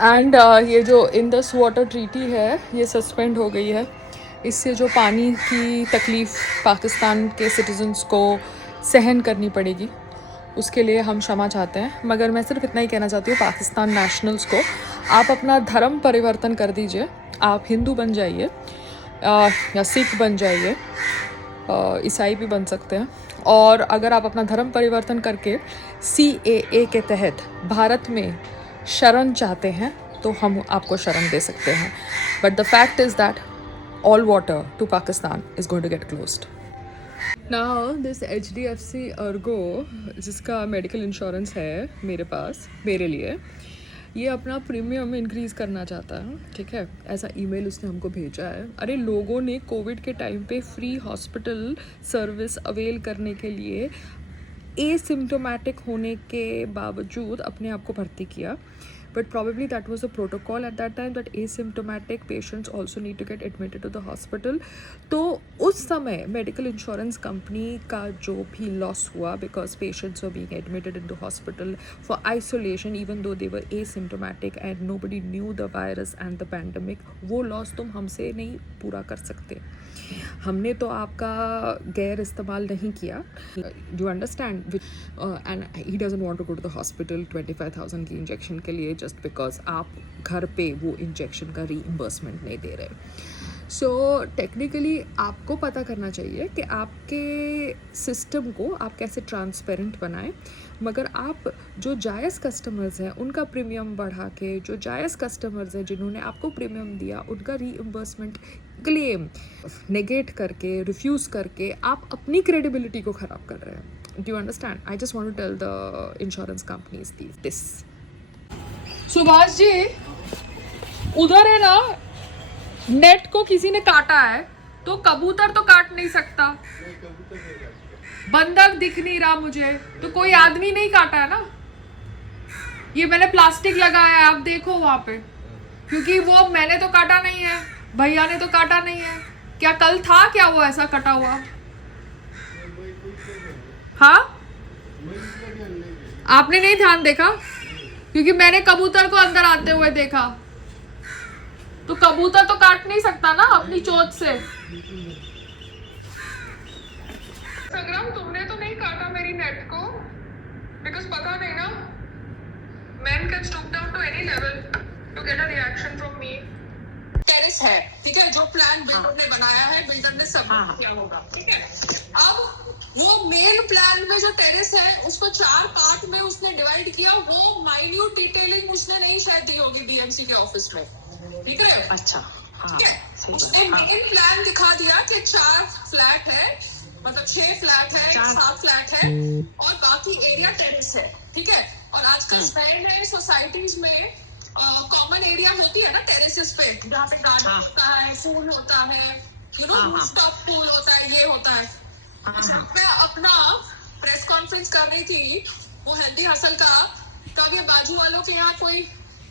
And ये जो Indus water treaty है ये सस्पेंड हो गई है। इससे जो पानी की तकलीफ़ पाकिस्तान के सिटीजन्स को सहन करनी पड़ेगी उसके लिए हम क्षमा चाहते हैं। मगर मैं सिर्फ इतना ही कहना चाहती हूँ पाकिस्तान नेशनल्स को, आप अपना धर्म परिवर्तन कर दीजिए। आप हिंदू बन जाइए या सिख बन जाइए, ईसाई भी बन सकते हैं। और अगर आप अपना धर्म परिवर्तन करके CAA के तहत भारत में शरण चाहते हैं तो हम आपको शरण दे सकते हैं। But the fact is that all water to Pakistan is going to get closed. Now this HDFC Ergo जिसका मेडिकल इंश्योरेंस है मेरे पास, मेरे लिए ये अपना प्रीमियम इंक्रीज़ करना चाहता है, ठीक है। ऐसा ईमेल उसने हमको भेजा है। अरे लोगों ने कोविड के टाइम पे फ्री हॉस्पिटल सर्विस अवेल करने के लिए एसिम्टोमेटिक होने के बावजूद अपने आप को भर्ती किया। But probably that was the protocol at that time that asymptomatic patients also need to get admitted to the hospital. तो उस समय मेडिकल इंश्योरेंस कंपनी का जो भी लॉस हुआ because patients were being admitted into hospital for isolation even though they were asymptomatic and nobody knew the virus and the pandemic, वो loss तुम हमसे नहीं पूरा कर सकते। हमने तो आपका गैर इस्तेमाल नहीं किया। Do understand? And he doesn't want to go to the hospital 25,000 की इंजेक्शन के लिए जस्ट बिकॉज आप घर पे वो इंजेक्शन का रीइम्बर्समेंट नहीं दे रहे। सो टेक्निकली आपको पता करना चाहिए कि आपके सिस्टम को आप कैसे ट्रांसपेरेंट बनाएं। मगर आप जो जायज़ कस्टमर्स हैं उनका प्रीमियम बढ़ा के, जो जायज़ कस्टमर्स हैं जिन्होंने आपको प्रीमियम दिया उनका रीइम्बर्समेंट क्लेम नेगेट करके, रिफ्यूज़ करके आप अपनी क्रेडिबिलिटी को ख़राब कर रहे हैं। Do you understand? I just want to tell the insurance companies this. Subhash ji, उधर है ना, नेट को किसी ने काटा है तो कबूतर तो काट नहीं सकता। बंदर दिख नहीं रहा मुझे, तो कोई आदमी नहीं काटा है ना। ये मैंने प्लास्टिक लगाया है, आप देखो वहां पे, क्योंकि वो मैंने तो काटा नहीं है, भैया ने तो काटा नहीं है। क्या कल था क्या वो ऐसा कटा हुआ? हाँ, आपने नहीं ध्यान देखा? क्योंकि मैंने कबूतर को अंदर आते हुए देखा। तो कबूतर तो काट नहीं सकता ना अपनी चोंच से। संग्राम, तुमने तो नहीं काटा मेरी नेट को, बिकॉज पता नहीं ना, man can stoop down to any level to get a reaction from me. Terrace है, ठीक है, जो प्लान बिल्डर ने बनाया है, बिल्डर ने सब किया होगा, ठीक है। अब वो मेन प्लान में जो टेरेस है उसको 4 पार्ट में उसने डिवाइड किया। वो माइन्यूट डिटेलिंग उसने नहीं शायद दी होगी DMC के ऑफिस में, ठीक है। अच्छा, ठीक है। उसने मेन प्लान दिखा दिया कि 4 फ्लैट है, मतलब 6 फ्लैट है, 7 फ्लैट है और बाकी एरिया टेरेस है, ठीक है। और आजकल ट्रेंड है सोसाइटीज में कॉमन एरिया होती है ना टेरेसेस पे, जहाँ पे गार्डन होता है, फूल होता है, यू नो, रूफटॉप पूल होता है, ये होता है। मैं अपना प्रेस कॉन्फ्रेंस कर रही थी वो हेल्दी हसल का, तब ये बाजू वालों के यहाँ कोई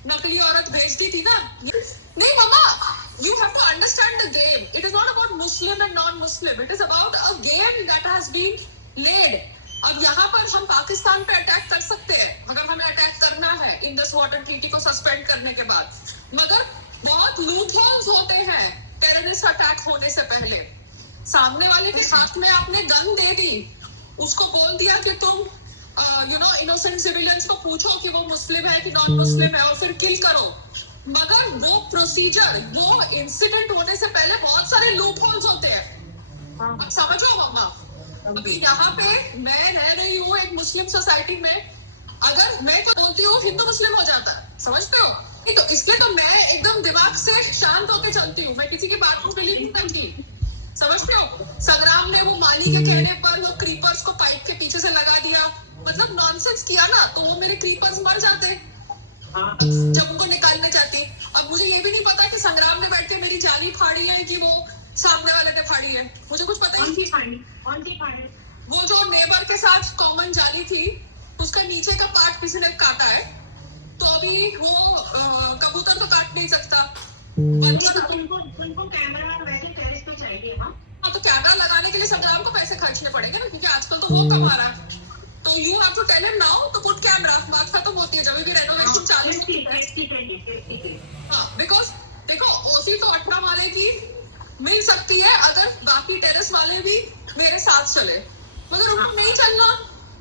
नकली औरत भेज दी थी ना। नहीं मामा, you have to understand the game. It is not about Muslim and non-Muslim. It is about a game that has been laid. अब यहाँ पर हम पाकिस्तान पे अटैक कर सकते हैं अगर हमें अटैक करना है इंडस वाटर ट्रीटी को सस्पेंड करने के बाद, मगर बहुत लूप होल्स होते हैं टेररिस्ट अटैक होने से पहले। सामने वाले के हाथ में आपने गन दे दी, उसको बोल दिया कि तुम इनोसेंट सिविलियंस को पूछो कि वो मुस्लिम है कि नॉन मुस्लिम है और फिर किल करो। मगर वो प्रोसीजर, वो इंसिडेंट होने से पहले बहुत सारे लूप होल्स होते हैं। अब समझो मामा, अभी यहाँ पे मैं रह रही हूँ एक मुस्लिम सोसाइटी में, अगर मैं को बोलती हूँ हिंदू मुस्लिम हो जाता है, समझते हो? तो इसलिए तो मैं एकदम दिमाग से शांत होकर चलती हूँ, मैं किसी की बात को बिलीव नहीं करती, समझते हो? संग्राम ने वो माली के कहने पर वो क्रीपर्स को पाइप के पीछे से लगा दिया, मतलब नॉनसेंस किया ना, तो वो मेरे क्रीपर्स मर जाते जब उनको निकालने जाते। अब मुझे ये भी नहीं पता कि संग्राम ने बैठ के मेरी जाली फाड़ी है कि वो सामने वाले ने फाड़ी है, मुझे कुछ पता ही नहीं। वो जो नेबर के साथ कॉमन जाली थी उसका नीचे का पार्ट किसी ने काटा है, तो अभी वो कबूतर तो काट नहीं सकता। उनको कैमरा वैसे टेरेस चाहिए। हाँ, तो कैमरा लगाने के लिए संग्राम को पैसे खर्चने पड़ेंगे ना, क्योंकि आजकल तो वो कमा रहा है। तो you have to tell him now to put camera. बात खत्म होती है जब भी रेनोवेशन चालू होती है। हाँ, बिकॉज देखो ओसी तो अट्टा वाले की मिल सकती है अगर बाकी टेरेस वाले भी मेरे साथ चले, मगर उनको नहीं चलना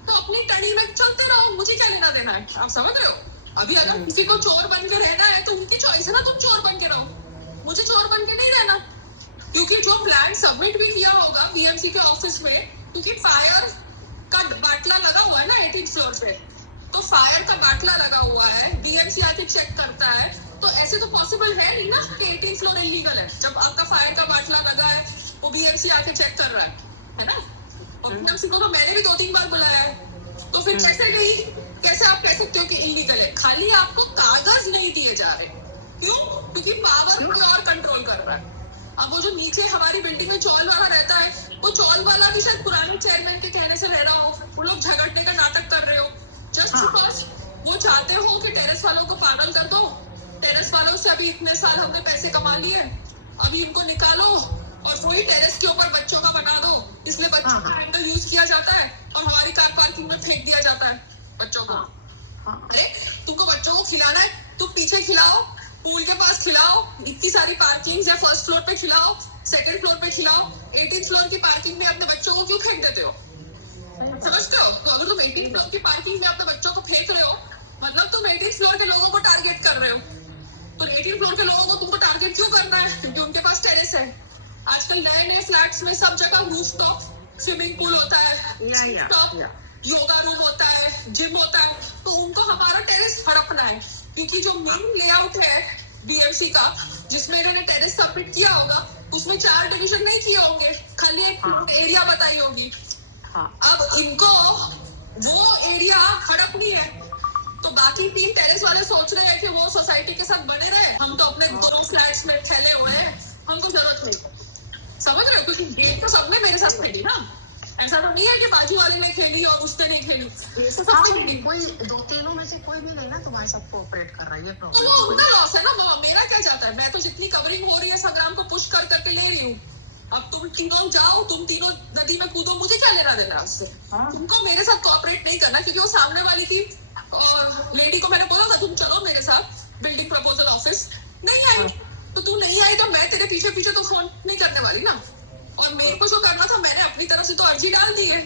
तो अपनी टड़ी में चलते रहो, मुझे क्या लेना देना है। आप समझ रहे हो? अभी अगर किसी को चोर बन के रहना है तो उनकी चॉइस है ना, तुम चोर बन के रहो, मुझे चोर बन के नहीं रहना। क्योंकि जो प्लान सबमिट भी किया होगा बीएमसी के ऑफिस में, क्योंकि फायर का बाटला लगा हुआ है ना 18th फ्लोर पे, तो फायर का बाटला लगा हुआ है, बीएमसी आके चेक करता है, तो ऐसे तो पॉसिबल है नहीं ना कि 18th फ्लोर इलीगल है जब आपका फायर का बाटला लगा है, वो बीएमसी आके चेक कर रहा है ना। और बीएमसी को तो मैंने भी 2-3 बार बुलाया है, तो फिर कैसे नहीं, कैसे आप कह सकते हो कि इलीगल है? खाली आपको कागज नहीं दिए जा रहे, क्यों? क्योंकि पावर को और कंट्रोल कर रहा है। अब वो जो नीचे हमारी बिल्डिंग में चौल वाला रहता है, वो चौल वाला भी शायद पुराने चेयरमैन के कहने से रह रहा हो, वो लोग झगड़ने का नाटक कर रहे हो जस्ट बिकॉज वो चाहते हो कि टेरेस वालों को पागल कर दो। टेरेस वालों से अभी इतने साल हमने पैसे कमा लिए, अभी इनको निकालो और वही टेरेस के ऊपर बच्चों का बना दो, इसलिए बच्चों का एंगल यूज किया जाता है और हमारी कार पार्किंग में फेंक दिया जाता है बच्चों को। अरे तुमको बच्चों को खिलाना है, तुम पीछे खिलाओ, पूल के पास खिलाओ, इतनी सारी पार्किंग है, फर्स्ट फ्लोर पे खिलाओ, सेकंड फ्लोर पे खिलाओ, 18th फ्लोर की पार्किंग में अपने बच्चों को क्यों फेंक देते हो? समझते हो? तो अगर तुम 18th फ्लोर की पार्किंग में अपने बच्चों को फेंक रहे हो, मतलब तुम 18th फ्लोर के लोगों को टारगेट कर रहे हो। तो 18th फ्लोर के लोगों को तुमको टारगेट क्यों करना है? क्योंकि उनके पास टेरेस है। आजकल नए फ्लैट्स में सब जगह रूफटॉप स्विमिंग पूल होता है, योगा रूम होता है, जिम होता है, तो उनको हमारा टेरेस हड़पना है। क्योंकि जो मेन लेआउट है बीएमसी का, जिसमें इन्होंने टेरेस सबमिट किया होगा, उसमें 4 डिवीजन नहीं किए होंगे, खाली एक एरिया बताई होगी। अब इनको वो एरिया हड़पनी है, तो बाकी 3 टेरेस वाले सोच रहे हैं कि वो सोसाइटी के साथ बने रहे, हम तो अपने 2 फ्लैट्स में फैले हुए हैं, हमको जरूरत नहीं। समझ रहे हो? क्योंकि गेम तो सबने मेरे साथ खेली ना, ऐसा तो नहीं है कि बाजू वाले ने खेली और उसने नहीं खेली, कोई 2-3 में से कोई भी नहीं ना तुम्हारे साथ कोऑपरेट कर रहा है, ये तो वो उनका लॉस है ना, मेरा क्या जाता है? मैं तो जितनी कवरिंग हो रही है संग्राम को पुश कर करके ले रही हूँ। अब तुम तीनों जाओ, तुम तीनों नदी में कूदो, मुझे क्या लेना देना उससे? तुमको मेरे साथ कोऑपरेट नहीं करना, क्योंकि वो सामने वाली की लेडी को मैंने बोला था तुम चलो मेरे साथ बिल्डिंग प्रपोजल ऑफिस, नहीं आई। तो तू नहीं आई तो मैं तेरे पीछे पीछे तो फोन नहीं करने वाली ना। और मेरे को जो करना था मैंने अपनी तरफ से तो अर्जी डाल दी है।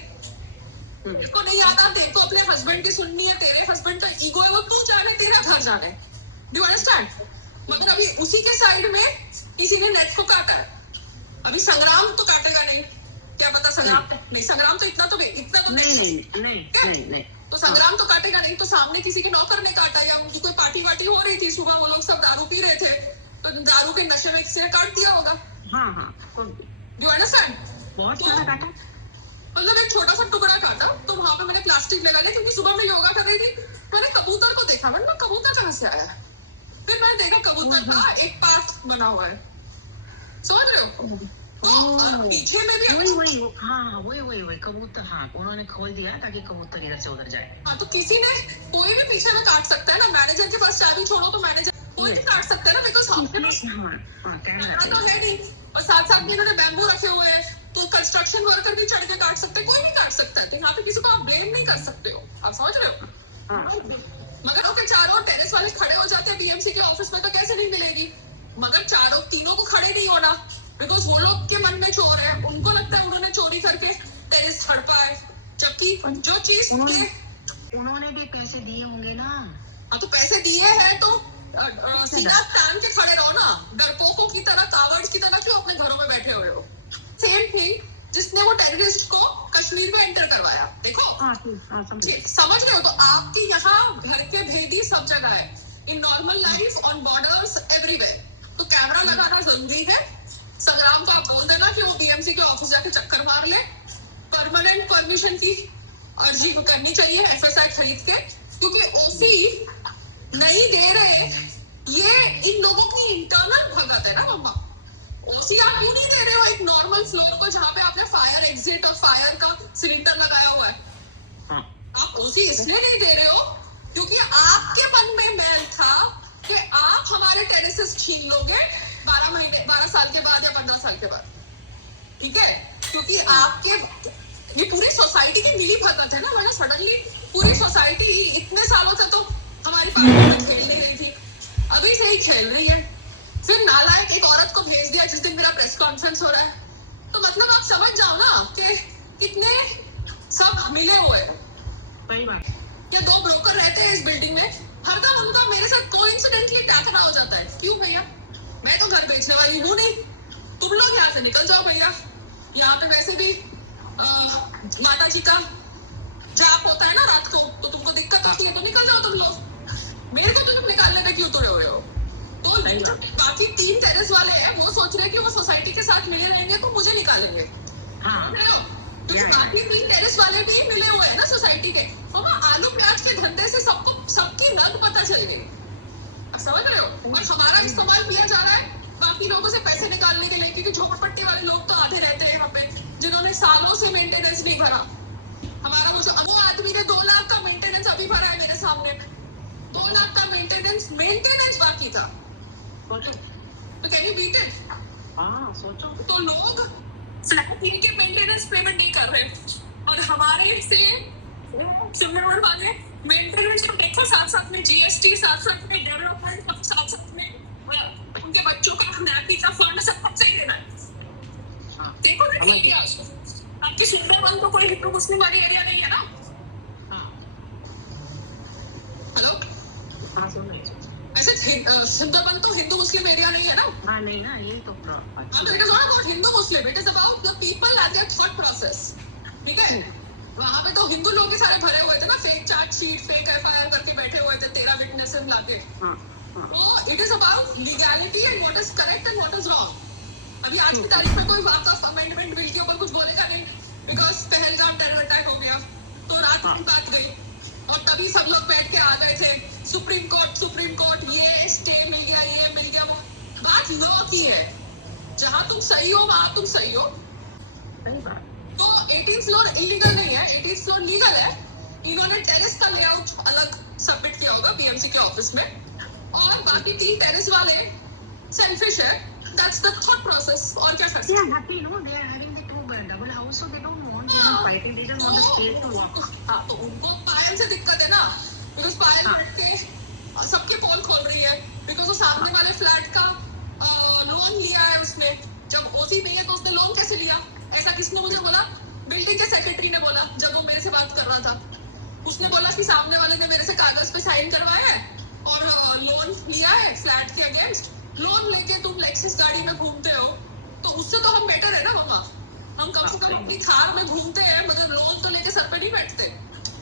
मेरे को नहीं आता, तेरे को अपने हस्बैंड की सुननी है, तेरे हस्बैंड का ईगो है, वो तू जाने, तेरा घर जाने। Do you understand? मगर अभी उसी के साइड में किसी ने नेट को काटा है, अभी संग्राम तो काटेगा नहीं, क्या पता संग्राम नहीं, संग्राम तो इतना तो नहीं, तो संग्राम तो काटेगा नहीं, तो सामने किसी के नौकर ने काटा, या उनकी कोई पार्टी वार्टी हो रही थी सुबह, वो लोग सब दारू पी रहे थे, तो दारू के नशे में किसी ने काट दिया होगा। Do you understand? बहुत सारा काटा, मतलब एक छोटा सा टुकड़ा काटा, तो वहां पे मैंने प्लास्टिक लगा लिया, क्योंकि सुबह मैं योगा कर रही थी, मैंने कबूतर को देखा, मैंने कबूतर कहाँ से आया, फिर मैंने देखा कबूतर का एक पार्ट बना हुआ है, समझ रहे हो? तो पीछे में भी वही कबूतर, उन्होंने खोल दिया ताकि कबूतर इधर से उधर जाए। तो किसी ने, कोई भी पीछे में काट सकता है ना, मैनेजर के पास चाबी छोड़ो तो मैनेजर कोई भी काट सकता है ना, बिकॉज कैमरा तो है नहीं, और साथ साथ में इन्होंने बैम्बू रखे हुए हैं, तो कंस्ट्रक्शन वर्कर भी चढ़ के काट सकते हैं, कोई भी काट सकता है, तो यहाँ पे किसी को आप ब्लेम नहीं कर सकते हो। आप समझ रहे हो? मगर ओके, चारों टेरेस वाले खड़े हो जाते हैं बीएमसी के ऑफिस में, तो कैसे नहीं मिलेगी? मगर तीनों को खड़े नहीं होना, बिकॉज वो लोग के मन में चोर है, उनको लगता है उन्होंने चोरी करके टेरेस हड़पा है, जबकि जो चीज उन्होंने भी पैसे दिए होंगे ना। हाँ, तो पैसे दिए हैं तो सीधा टांग के खड़े रहो ना, डरपोकों की तरह, कावर्ड्स की तरह क्यों अपने घरों में बैठे हुए हो? सेम थिंग जिसने वो टेररिस्ट को कश्मीर में एंटर करवाया, देखो समझ रहे हो? तो आपके यहाँ घर के भेदी सब जगह है, in normal life, on borders, everywhere, तो कैमरा लगाना जरूरी है। संग्राम को आप बोल देना कि वो बीएमसी के ऑफिस जाके चक्कर मार ले, परमानेंट परमिशन की अर्जी करनी चाहिए एफएसआई खरीद के, क्योंकि ओसी नहीं दे रहे, ये इन लोगों की इंटरनल भगत है ना मम्मा। ओसी आप क्यों नहीं दे रहे हो एक नॉर्मल फ्लोर को जहाँ पे आपने फायर एग्जिट और फायर का सिलेंडर लगाया हुआ है? आप ओसी इसलिए नहीं दे रहे हो क्योंकि आपके मन में मैल था कि आप हमारे टेरेसेस छीन लोगे 12 साल के बाद या 15 साल के बाद, ठीक है? क्योंकि आपके ये पूरी सोसाइटी की मिली भगत है ना, वरना सडनली पूरी सोसाइटी इतने सालों से तो हमारी पार्टी में खेल नहीं रही थी, अभी से ही खेल रही है। फिर नालायक एक औरत को भेज दिया जिस दिन मेरा प्रेस कॉन्फ्रेंस हो रहा है। तो मतलब आप समझ जाओ ना कि कितने सब मिले हुए हैं। सही बात। क्या दो ब्रोकर रहते हैं इस बिल्डिंग में, हरदम उनका मेरे साथ कोइंसिडेंटली टकरा हो जाता है। क्यों भैया, मैं तो घर बेचने वाली हूँ नहीं, तुम लोग यहाँ से निकल जाओ भैया। यहाँ पे वैसे भी माता जी का जाप होता है ना रात को, तो तुमको दिक्कत होती है तो निकल जाओ तुम लोग। मेरे को तो तुम निकालने में क्यों तुड़े हुए हो? तो बाकी 3 टेरेस वाले हैं, वो सोच रहे हैं कि वो सोसाइटी के साथ मिले रहेंगे तो मुझे निकालेंगे। तो बाकी 3 टेरेस वाले भी मिले हुए हैं ना सोसाइटी के। और आलू प्याज के धंधे से सबको सबकी नग पता चल गई, समझ रहे हो? और हमारा इस्तेमाल किया जा रहा है बाकी लोगों से पैसे निकालने के लिए, क्योंकि झोपड़पट्टी वाले लोग तो आधे रहते हैं यहाँ पे जिन्होंने सालों से मेंटेनेंस नहीं भरा। हमारा वो आदमी ने 2 लाख का मेंटेनेंस अभी भरा है मेरे सामने, 2 लाख का मेंटेनेंस बाकी था। तो कैन यू बीट इट? हाँ सोचो। तो लोग फ्लैट इनके मेंटेनेंस पेमेंट नहीं कर रहे और हमारे से सिमरन वाले मेंटेनेंस तो देखो, साथ साथ में जीएसटी, साथ साथ में डेवलपमेंट, साथ साथ में उनके बच्चों का नैपी का फंड सब कुछ सही देना है। देखो ना एरियाज, आपकी सुंदरवन तो कोई हिंदू मुस्लिम वाली एरिया नहीं है ना? हेलो, हाँ सुन रही। ऐसे सुंदरवन तो हिंदू मुस्लिम एरिया नहीं है ना? हाँ नहीं ना, ये तो it is not about Hindu Muslim, it is about the people and there thought process. ठीक है, वहाँ पे तो हिंदू लोग ही सारे भरे हुए थे ना, फेक चार्जशीट, फेक एफआईआर करके बैठे हुए थे 13 विटनेसेस लाके। तो it is about legality and what is correct and what is wrong. अभी आज की तारीख में कोई आपका अमेंडमेंट बिल के ऊपर कुछ बोलेगा नहीं, बिकॉज पहलगाम टेरर अटैक हो गया तो रात की बात गई और तभी सब लोग बैठ के आ गए थे सुप्रीम कोर्ट, ये स्टे मिल गया, ये मिल गया, वो बात लॉ की है। जहाँ तुम सही हो वहाँ तुम सही हो। तो 18th फ्लोर इलीगल नहीं है, 18th फ्लोर लीगल है। इन्होंने टेरेस का लेआउट अलग सबमिट किया होगा बीएमसी के ऑफिस में, और बाकी 3 टेरेस वाले सेल्फिश है। That's the thought process. और क्या कर सकते हैं? happy, no, they are having the 2 double house, so they don't want to fight it. They just want the space to walk. हाँ, तो उनको पायल से दिक्कत है ना, बिकॉज पायल बैठ के सबके पोल खोल रही है, बिकॉज वो सामने वाले फ्लैट का लोन लिया है उसने। जब ओसी नहीं है तो उसने लोन कैसे लिया? ऐसा किसने मुझे बोला? बिल्डिंग के सेक्रेटरी ने बोला जब वो मेरे से बात कर रहा था। उसने बोला कि सामने वाले ने मेरे से कागज पे साइन करवाया है और लोन लिया है फ्लैट के अगेंस्ट। लोन लेके तुम लेक्सस गाड़ी में घूमते हो तो उससे तो हम बेटर है ना मामा। हम कम से कम अपनी थार में घूमते हैं, मगर लोन तो लेके सर पे नहीं बैठते।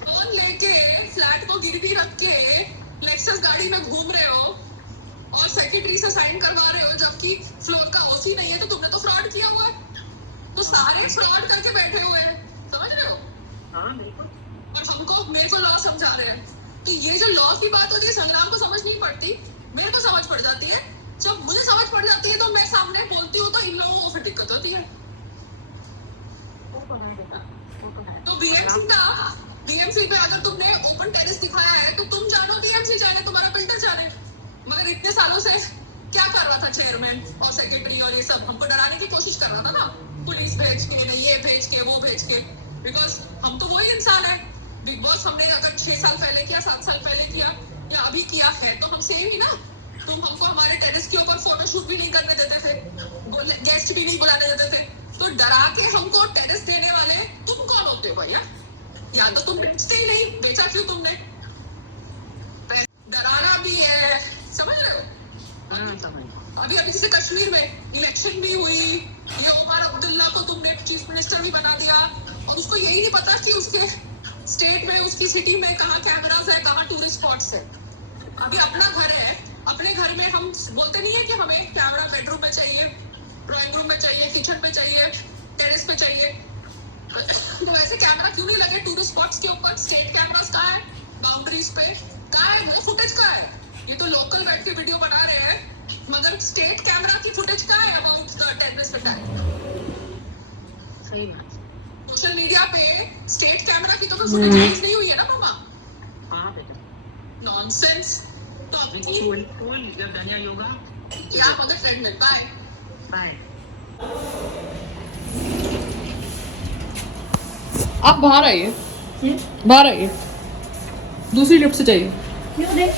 लोन लेके फ्लैट को गिरवी रख के लेक्सस गाड़ी में घूम रहे हो और सेक्रेटरी से साइन करवा रहे हो, जबकि फ्लोर का ओसी नहीं है, तो तुमने तो फ्रॉड किया हुआ है। तो सारे फ्रॉड करके बैठे हुए हैं, समझ रहे हो? हाँ बिल्कुल। और हमको मेरे को लॉ समझा रहे हैं। तो ये जो लॉ की बात होती है, संग्राम को समझ नहीं पड़ती, मेरे को समझ पड़ जाती है। जब मुझे समझ पड़ जाती है तो मैं सामने बोलती हूँ, तो इन लोगों को फिर दिक्कत होती है। तो बीएमसी पे अगर तुमने ओपन टेरेस दिखाया है तो तुम जानो, बीएमसी जाने, तुम्हारा बिल्डर जाने। मगर इतने सालों से क्या कर रहा था चेयरमैन और सेक्रेटरी और ये सब? हमको डराने की कोशिश कर रहा था ना, पुलिस भेज के, नहीं ये भेज के, वो भेज के। बिकॉज हम तो वही इंसान है। बिग बॉस हमने अगर 6 साल पहले किया, 7 साल पहले किया या अभी किया है, तो हम सेम ही ना। तुम हमको हमारे टेरेस के ऊपर फोटोशूट भी नहीं करने देते थे, गेस्ट भी नहीं बुलाने देते थे। तो डरा के हमको टेरेस देने वाले तुम कौन होते हो भैया? या तो तुम बेचते ही नहीं, बेचा क्यों तुमने? डराना भी है, समझ रहे हो? अभी जैसे कश्मीर में इलेक्शन भी हुई, ये उमर अब्दुल्ला को तुमने चीफ मिनिस्टर भी बना दिया और उसको यही नहीं पता कि उसके स्टेट में, उसकी सिटी में कहाँ कैमरास है, कहाँ टूरिस्ट स्पॉट्स है। अभी अपना घर है, अपने घर में हम बोलते नहीं है कि हमें कैमरा बेडरूम में चाहिए, ड्राइंग रूम में चाहिए, किचन में चाहिए, टेरेस पे चाहिए। तो ऐसे कैमरा क्यों नहीं लगे टूरिस्ट स्पॉट्स के ऊपर? स्टेट कैमरास कहाँ है? बाउंड्रीज पे कहाँ है? वो फुटेज कहाँ है? ये तो लोकल बैठ के वीडियो बना रहे हैं, मगर स्टेट कैमरा की फुटेज कहाँ है अबाउट द टेरेस अटैक? सही बात। सोशल मीडिया पे स्टेट कैमरा की तो कोई फुटेज रिलीज नहीं हुई है ना मामा? हाँ बेटा, नॉनसेंस। तो cool जब धनिया योगा या मगर फ्रेंड में बाय बाय। आप बाहर आइए, बाहर आइए, दूसरी लिफ्ट से जाइए, क्यों दे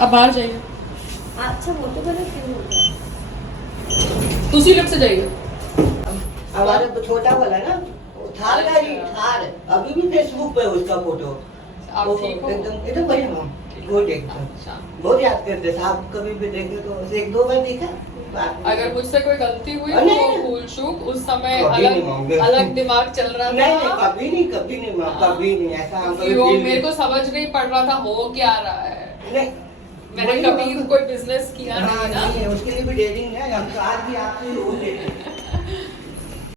आप बाहर जाइए, अच्छा वो तो बोले क्यों हो गया दूसरी लिफ्ट से जाइए। हमारे तो छोटा वाला ना वो थार गाड़ी थार अभी भी फेसबुक पे उसका फोटो आप वो ठीक हो? एकदम एकदम बढ़िया मैम गुड एकदम अच्छा, बहुत याद करते थे आप कभी भी देखे तो उसे एक दो बार देखा बात नहीं। अगर मुझसे कोई गलती हुई नहीं, तो नहीं। भूल चूक, उस समय कभी नहीं अलग मांगे। अलग दिमाग चल रहा नहीं नहीं था, कभी नहीं मैम कभी नहीं ऐसा हम क्योंकि कभी वो feel मेरे नहीं- को समझ नहीं पड़ रहा था हो क्या रहा है। नहीं मैंने वही कभी हम- कोई बिजनेस किया हाँ नहीं ना, नहीं उसके लिए भी डेयरिंग है हम तो आज भी आपसे ही बोल देते हैं